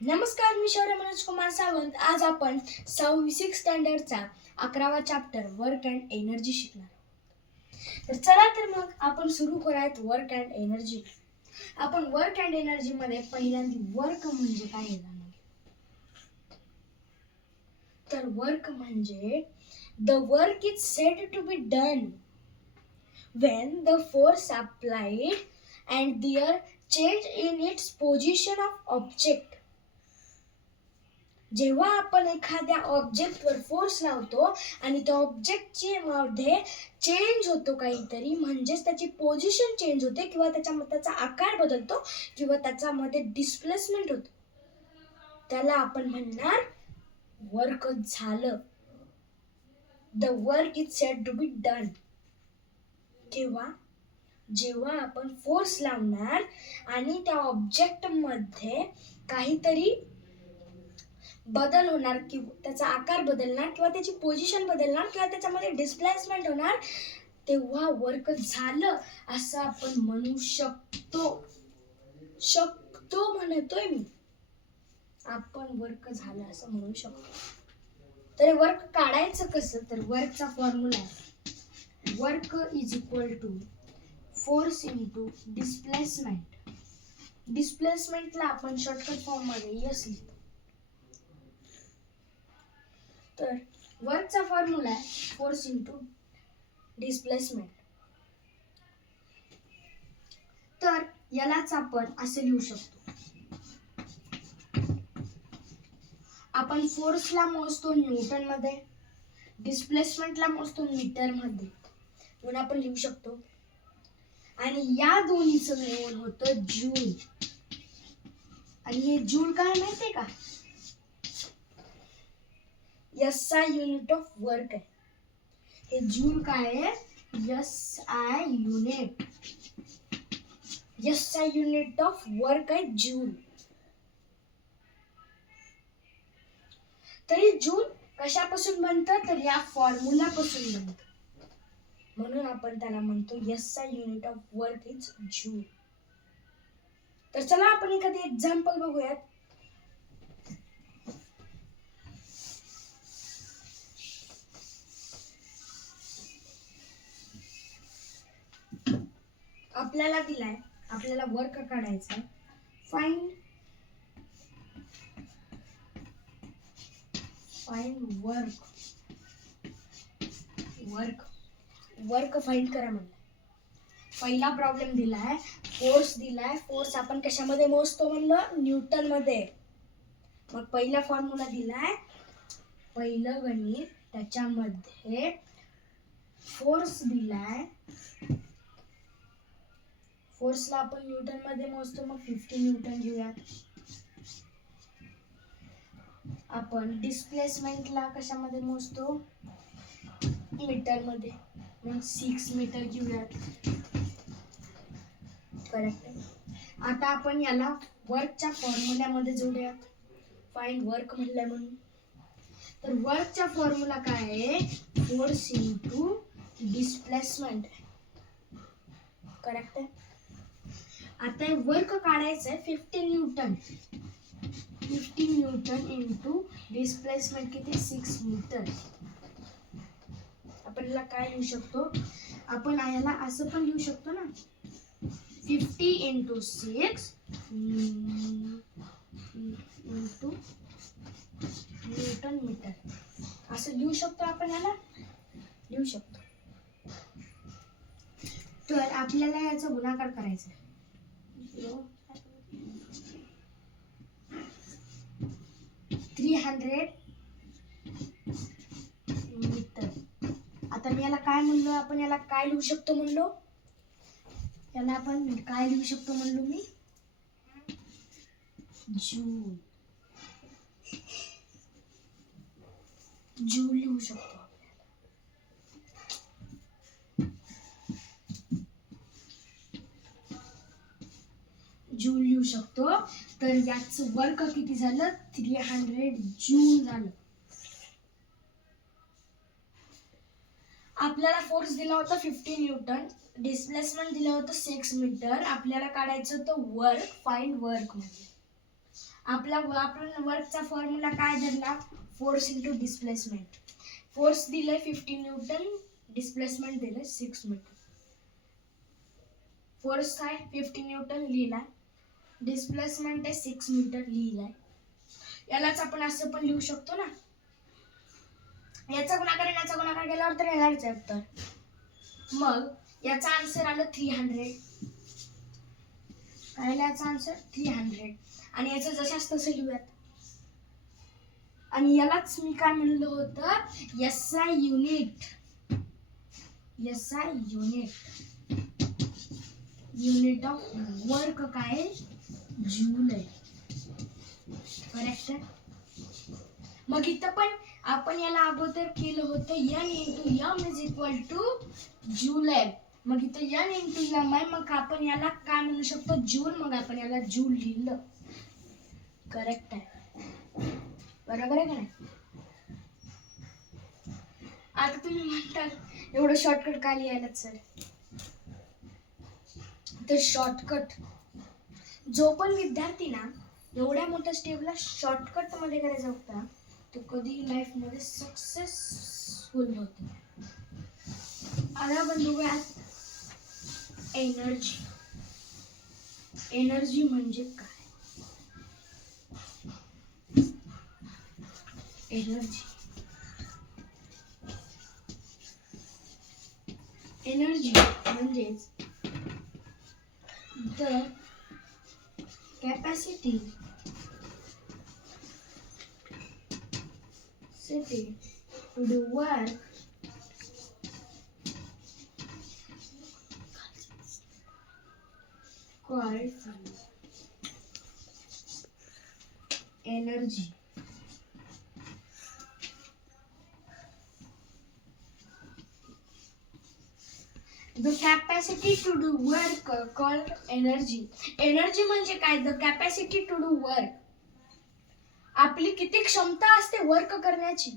नमस्कार, मी शौर्य मनोज कुमार सावंत. आज आपण 6th स्टँडर्डचा 11वा चॅप्टर वर्क अँड एनर्जी शिकणार आहोत. तर चला तर मग आपण सुरू करूयात वर्क अँड एनर्जी. आपण वर्क अँड एनर्जी मध्ये पहिल्यांदा वर्क म्हणजे काय हे जाणून घेऊ. तर वर्क म्हणजे the work is said to be done when the force applied and their change in its position of object. जेव्हा आपण एखाद्या ऑब्जेक्टवर फोर्स लावतो आणि त्या ऑब्जेक्टची मध्ये चेंज होतो काहीतरी, म्हणजेच त्याची पोझिशन चेंज होते किंवा त्याचा आकार बदलतो किंवा त्याच्यामध्ये डिस्प्लेसमेंट होतो, त्याला आपण म्हणणार वर्क झालं. The work is said to be done. किंवा जेव्हा आपण फोर्स लावणार आणि त्या ऑब्जेक्ट मध्ये काहीतरी बदल होणार किंवा त्याचा आकार बदलणार किंवा त्याची पोझिशन बदलणार किंवा त्याच्यामध्ये डिस्प्लेसमेंट होणार, तेव्हा वर्क झालं असं आपण म्हणू शकतो. म्हणतोय मी, आपण वर्क झालं असं म्हणू शकतो. तर वर्क काढायचं कसं, तर वर्कचा फॉर्म्युला आहे work is equal to force into displacement. डिस्प्लेसमेंटला आपण शॉर्टकट फॉर्म मध्ये यस लिहितो. तर वर्कचा फॉर्म्युला आहे फोर्स इंटू डिस्प्लेसमेंट. तर यालाच आपण असे लिहू शकतो. आपण फोर्सला मोजतो न्यूटन मध्ये, डिस्प्लेसमेंटला मोजतो मीटर मध्ये, म्हणून आपण लिहू शकतो. आणि या दोन्हीचं मिळून होतं जूल. आणि हे जूल काय माहितीये का, SI युनिट ऑफ वर्क आहे. हे जूल काय आहे, SI युनिट ऑफ वर्क आहे जूल. तरी जूल कशापासून बनतं, तर या फॉर्म्युला पासून बनतं, म्हणून आपण त्याला म्हणतो SI unit of work is joule. तर चला आपण एखादी एक्झाम्पल बघूयात. आपल्याला दिलाय, आपल्याला वर्क काढायचा. फाइंड वर्क फाइंड करा म्हणलं. पहिला प्रॉब्लेम दिलाय, फोर्स दिलाय. फोर्स आपण कशामध्ये मोजतो म्हणलं, न्यूटन मध्ये. मग पहिला फॉर्म्युला दिलाय, पहिलं गणित, त्याच्यामध्ये फोर्स दिलाय. फोर्सला आपण न्यूटन मध्ये मोजतो, मग 50 न्यूटन घेऊयात. आपण डिस्प्लेसमेंटला कशामध्ये मोजतो, मीटर मध्ये, मग 6 मीटर घेऊयात. करेक्ट. आता आपण याला वर्कच्या फॉर्म्युल्यामध्ये जोडूयात. फाइंड वर्क म्हणलंय म्हणून. तर वर्कचा फॉर्म्युला काय आहे, फोर्स इंटू डिस्प्लेसमेंट. करेक्ट आहे. आता वर्क काढायचं आहे 50 न्यूटन. 50 न्यूटन इंटू डिस्प्लेसमेंट किती, 6 मीटर. आपण याला काय लिहू शकतो, आपण याला असं पण लिहू शकतो ना, 50 इंटू 6 इंटू न्यूटन मीटर, असं लिहू शकतो. आपण याला लिहू शकतो. तर आपल्याला याचा गुणाकार करायचा आहे. 300 मीटर. आता मी याला काय म्हणलो, आपण याला काय लिहू शकतो म्हणलो, याला आपण काय लिहू शकतो म्हणलो मी, जूल. जूल लिहू शकतो. जूल लिहू शकतो. तर याचं वर्क किती झालं, 300 जूल झालं. आपल्याला फोर्स दिला होता 50 न्यूटन, डिस्प्लेसमेंट दिलं होतं 6 मीटर. आपल्याला काढायचं होतं वर्क. फाइंड वर्क म्हणजे आपण वर्कचा फॉर्म्युला काय धरला, फोर्स इंटू डिस्प्लेसमेंट. फोर्स दिलंय 15 न्यूटन, डिस्प्लेसमेंट दिलंय 6 मीटर. फोर्स आहे 15 न्यूटन लिहिलाय, डिस्प्लेसमेंट आहे 6 मीटर लिहिलाय. यालाच आपण असं पण लिहू शकतो ना, याचा गुणाकार आणि याचा गुणाकार केल्यावर तर येणारच आहे उत्तर. मग याचा आन्सर आलं 300. काय याचा आन्सर 300. आणि याचं जशाच तसं लिहूयात. आणि यालाच मी काय म्हणलं होतं, SI unit. SI unit of work काय, जूल आहे. करेक्ट आहे. मग इथं पण आपण याला अगोदर केलं होतं N into m is equal to joule आहे. मग इथं N इंटू एम आहे, मग आपण याला काय म्हणू शकतो, जूल. मग आपण याला जूल लिहिलं. करेक्ट आहे. बरोबर आहे का नाही. आता तुम्ही म्हणताल एवढं शॉर्टकट का लिहायला सर. तर शॉर्टकट जो पण विद्यार्थी ना एवढ्या मोठ्या स्टेपला शॉर्टकट मध्ये करायचा होता तो कधी लाईफ मध्ये सक्सेसफुल होतो. आता आपण बघूयात एनर्जी. एनर्जी म्हणजे काय. एनर्जी म्हणजेच the capacity to do work called energy. The capacity to do work called energy. Energy म्हणजे काय, the capacity to do work. आपली किती क्षमता असते वर्क करण्याची,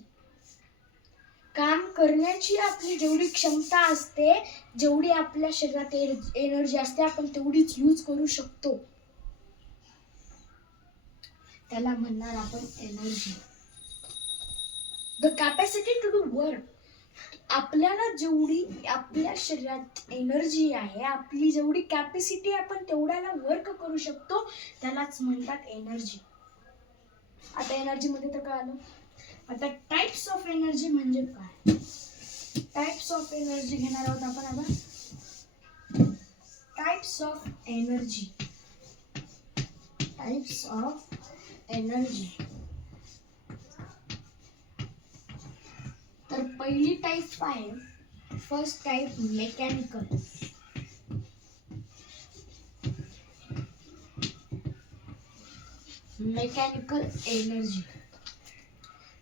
काम करण्याची आपली जेवढी क्षमता असते, जेवढी आपल्या शरीरात एनर्जी असते आपण तेवढीच यूज करू शकतो, त्याला म्हणणार आपण energy. The capacity to do work. आपल्याला जेवढी आपल्या शरीरात एनर्जी आहे, आपली जेवढी कॅपॅसिटी आपण तेवढ्याला वर्क करू शकतो, त्यालाच म्हणतात एनर्जी. आता एनर्जी मध्ये तर काय आलं. आता टाइप्स ऑफ एनर्जी म्हणजे काय. टाइप्स ऑफ एनर्जी घेणार आहोत आपण आता. Types of energy. Types of energy. तर पहिली टाइप आहे, first type mechanical. Mechanical energy.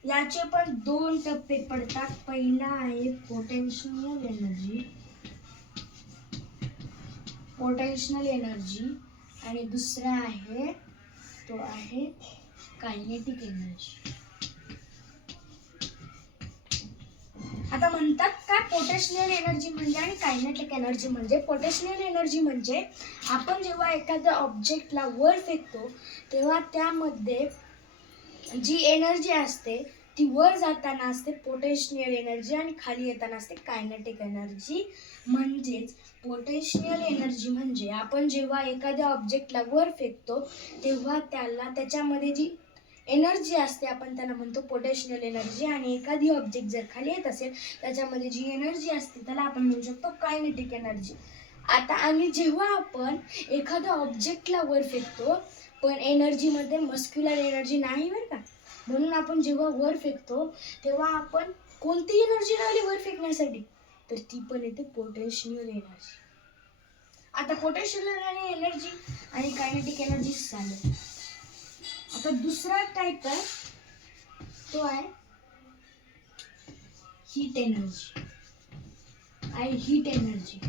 याचे पण 2 टप्पे पडतात. पहिला आहे पोटेन्शियल एनर्जी. Potential energy. आणि दुसरा आहे तो आहे कायनेटिक एनर्जी. आता म्हणतात काय पोटेन्शियल एनर्जी म्हणजे आणि कायनेटिक एनर्जी म्हणजे. पोटेन्शियल एनर्जी म्हणजे आपण जेव्हा एखाद्या ऑब्जेक्टला वर फेकतो तेव्हा त्यामध्ये जी एनर्जी असते ती वर जाताना असते पोटेन्शियल एनर्जी आणि खाली येताना असते कायनेटिक एनर्जी. म्हणजेच पोटेन्शियल एनर्जी म्हणजे आपण जेव्हा एखाद्या ऑब्जेक्टला वर फेकतो तेव्हा त्याच्यामध्ये जी एनर्जी असते आपण त्याला म्हणतो पोटेन्शियल एनर्जी. आणि एखादी ऑब्जेक्ट जर खाली येत असेल त्याच्यामध्ये जी एनर्जी असते त्याला आपण म्हणू शकतो कायनेटिक एनर्जी. आता आणि जेव्हा आपण एखाद्या ऑब्जेक्टला वर फेकतो पण एनर्जीमध्ये मस्क्युलर एनर्जी नाही बरं का, म्हणून आपण जेव्हा वर फेकतो तेव्हा आपण कोणती एनर्जी लावली वर फेकण्यासाठी, तर ती पण येते पोटेन्शियल एनर्जी. आता पोटेन्शियल एनर्जी आणि कायनेटिक एनर्जी झालं. आता दुसरा टाइप आहे तो आहे हीट एनर्जी. आहे हीट एनर्जी.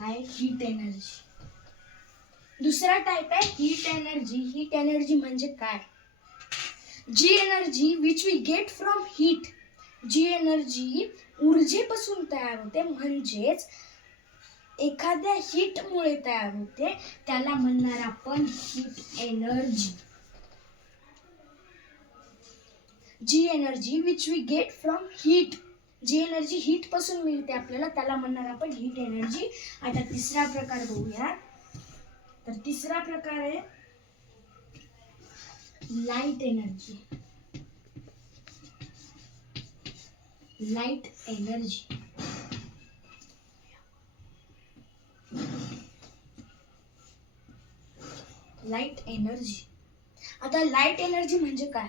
आहे हीट एनर्जी. दुसरा टाइप आहे हीट एनर्जी. हीट एनर्जी म्हणजे काय, जी energy which we get from heat. जी एनर्जी ऊर्जेपासून तयार होते. म्हणजेच एखाद्या हीटमुळे तयार होते त्याला म्हणणार आपण हीट एनर्जी. जी energy which we get from heat, जी एनर्जी हीट पासून मिळते आपल्याला त्याला म्हणणार आपण हीट एनर्जी. आता तिसरा प्रकार बघूया. तर तिसरा प्रकार आहे light energy. Light energy light energy. आता लाईट एनर्जी म्हणजे काय?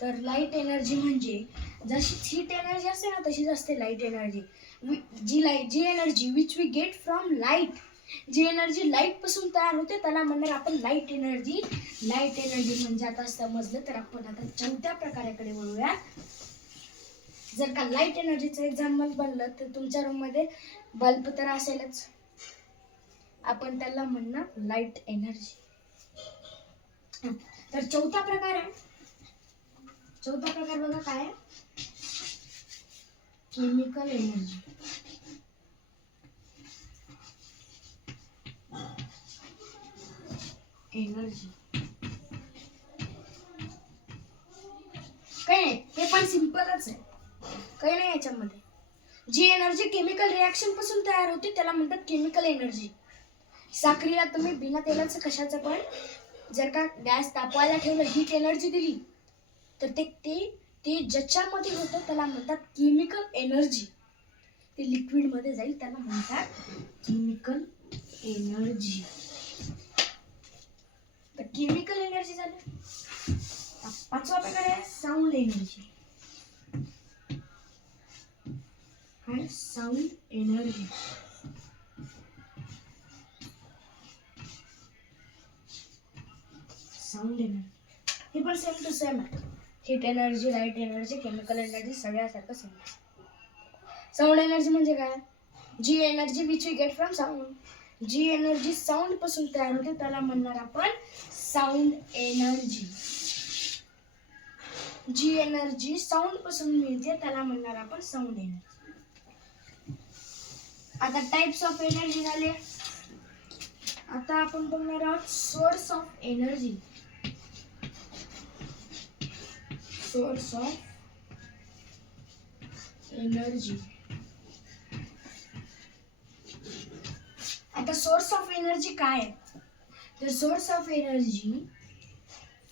तर लाईट एनर्जी म्हणजे जशी हीट एनर्जी असते ना तशीच असते लाईट एनर्जी. जी energy which we get from light, जी एनर्जी लाईट पासून तयार होते त्याला म्हणणार आपण लाईट एनर्जी. लाईट एनर्जी म्हणजे आता समजलं. तर आपण आता चौथ्या प्रकाराकडे वळूया. जर का लाईट एनर्जीचं एक्झाम्पल बनलं तर तुमच्या रूम मध्ये बल्ब तर असेलच, आपण त्याला म्हणणार लाईट एनर्जी. तर चौथा प्रकार आहे. चौथा प्रकार बघा काय आहे? Chemical energy. एनर्जी काही नाही, हे पण सिंपलच आहे, काही नाही याच्यामध्ये. जी एनर्जी केमिकल रिॲक्शन पासून तयार होते त्याला म्हणतात केमिकल एनर्जी. साखरेला तुम्ही बिना तेलाचं कशाचं पण जर का गॅस तापवायला ठेवलं, हीट एनर्जी दिली तर ते ज्याच्यामध्ये होतं त्याला म्हणतात केमिकल एनर्जी. ते लिक्विड मध्ये जाईल त्याला म्हणतात केमिकल एनर्जी. तर केमिकल एनर्जी झाली. पाचवा प्रकार आहे साऊंड एनर्जी. काय? Sound energy. साऊंड एनर्जी हे पण सेम टू सेम आहे. Heat energy, light energy, chemical energy सगळ्यासारखं सेम. साऊंड एनर्जी म्हणजे काय? जी energy which we get from sound, जी एनर्जी साऊंड पासून तयार होते त्याला म्हणणार आपण साऊंड एनर्जी. जी एनर्जी साऊंड पासून मिळते त्याला म्हणणार आपण साऊंड एनर्जी. आता टाइप्स ऑफ एनर्जी झाले. आता आपण बघणार आहोत source of energy. Source of energy. आता सोर्स ऑफ एनर्जी काय आहे? तर सोर्स ऑफ एनर्जी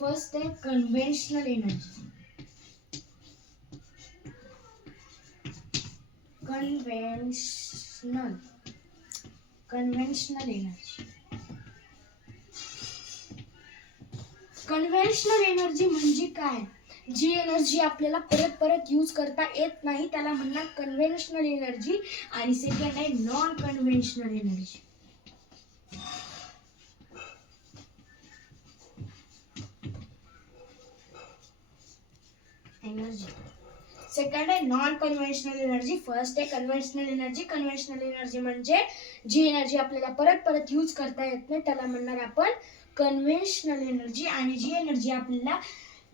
फर्स्ट आहे conventional energy. Conventional energy. Conventional energy म्हणजे काय? जी एनर्जी आपल्याला परत परत यूज करता येत नाही त्याला म्हणणार कन्व्हेन्शनल एनर्जी. आणि सेकंड आहे नॉन कन्व्हेन्शनल एनर्जी. सेकंड आहे नॉन कन्व्हेन्शनल एनर्जी. फर्स्ट आहे कन्व्हेन्शनल एनर्जी. कन्व्हेन्शनल एनर्जी म्हणजे जी एनर्जी आपल्याला परत परत यूज करता येत नाही त्याला म्हणणार आपण कन्व्हेन्शनल एनर्जी. आणि जी एनर्जी आपल्याला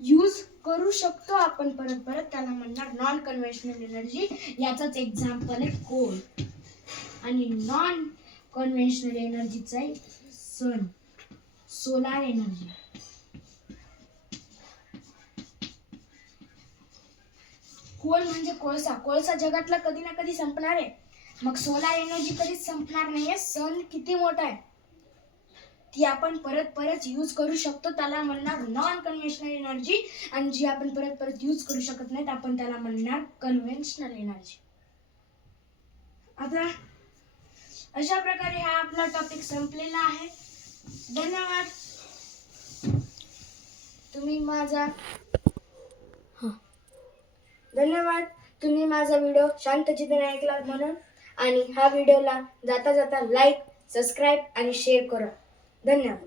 यूज करू शकतो आपण परत परत त्याला म्हणणार नॉन कन्व्हेन्शनल एनर्जी. याचाच एक्झाम्पल आहे कोल. आणि नॉन कन्व्हेन्शनल एनर्जीचा आहे सन, सोलार एनर्जी. कोल म्हणजे कोळसा. कोळसा जगातला कधी ना कधी संपणार आहे. मग सोलार एनर्जी कधीच संपणार नाहीये. सन किती मोठा आहे, ती आपण परत परत यूज करू शकतो त्याला म्हणणार नॉन कन्व्हेन्शनल एनर्जी. आणि जी आपण परत परत यूज करू शकत नाही आपण त्याला म्हणणार कन्व्हेन्शनल एनर्जी. आता अशा प्रकारे हा आपला टॉपिक संपलेला आहे. धन्यवाद. तुम्ही माझा व्हिडिओ शांतचित्ताने ऐकला म्हणून. आणि हा व्हिडिओला जाता जाता लाईक, सबस्क्राईब आणि शेअर करा. धन्यवाद.